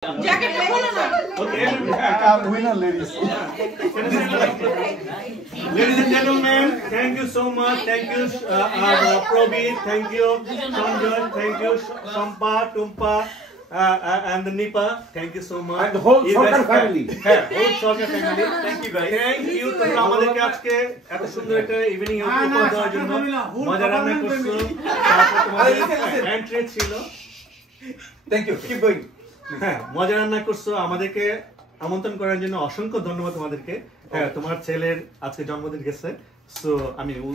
Jacket Okay. Winner, ladies. Ladies and gentlemen, thank you so much. Thank you, Probi. Thank you, Sanjay. Thank you, Sampa, Tumpa, and the Nipa. Thank you so much. And the whole soccer family. Whole soccer family. Thank you guys. Thank you. তোমরা আমাদেরকে আজকে এত সুন্দর একটা ইভিনিং উপহার দেওয়ার জন্য মজা রান্না করছো। তারপর তোমাদের এন্ট্রি ছিল। Thank you. Keep going. হ্যাঁ, মজা রান্না করছো, আমাদেরকে আমন্ত্রণ করার জন্য অসংখ্য ধন্যবাদ তোমাদেরকে। হ্যাঁ, তোমার ছেলের আজকে জন্মদিন গেছে, so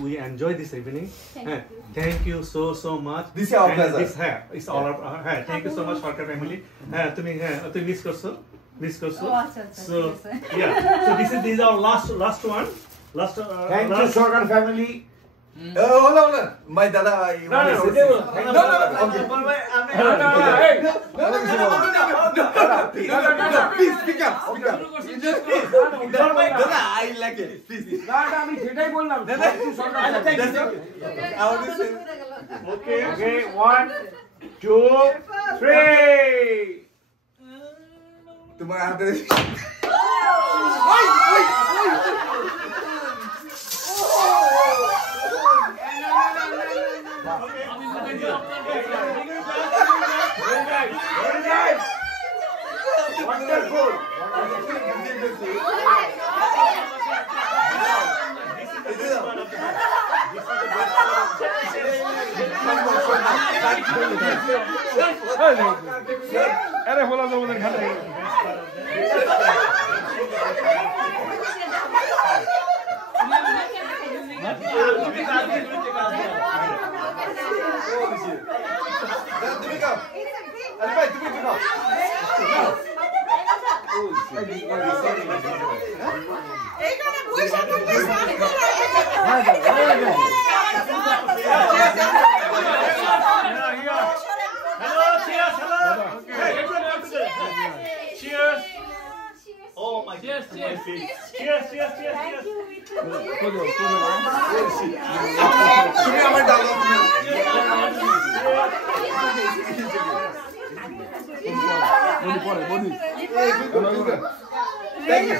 we enjoy this evening. হ্যাঁ, thank you so much. This is our pleasure. হ্যাঁ, it's all our হ্যাঁ, thank you so much সরকার ফ্যামিলি। হ্যাঁ, তুমি মিস করছো। So yeah, so this is our last one. Thank you, Soccer family. Hold on. My dada. No. Please speak up. Dada, I like it. Please. আমি সেটাই বললাম। Okay. Okay, 1, 2, 3. তোমার হাতে Wonderful. আরে বলা তো আমাদের খাতে এইখানে বসে থাকতে সাথে Hello, cheers, hello. Hey, cheers. Oh my God. Cheers. তুমি আমার দাদা Thank you.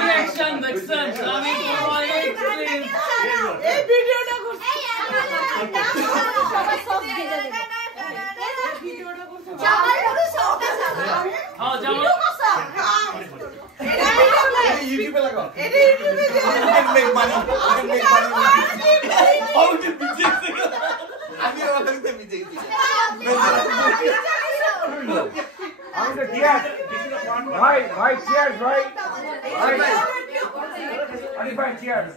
Reaction দেখছেন আমি তোমায় এক্সপ্লেইন এই ভিডিওটা করছি সবাই সব দিয়ে দেবে ভিডিওটা করছি জামাই করে সবটা সামনে হ্যাঁ জামাই এটা YouTube এ লাগাও এটা ইউটিউবে You can make money. All the bitches. আমি ওখানে বিজেপি আমি তো চিয়ার্স ভাই চিয়ার্স ভাই আরে ভাই চিয়ার্স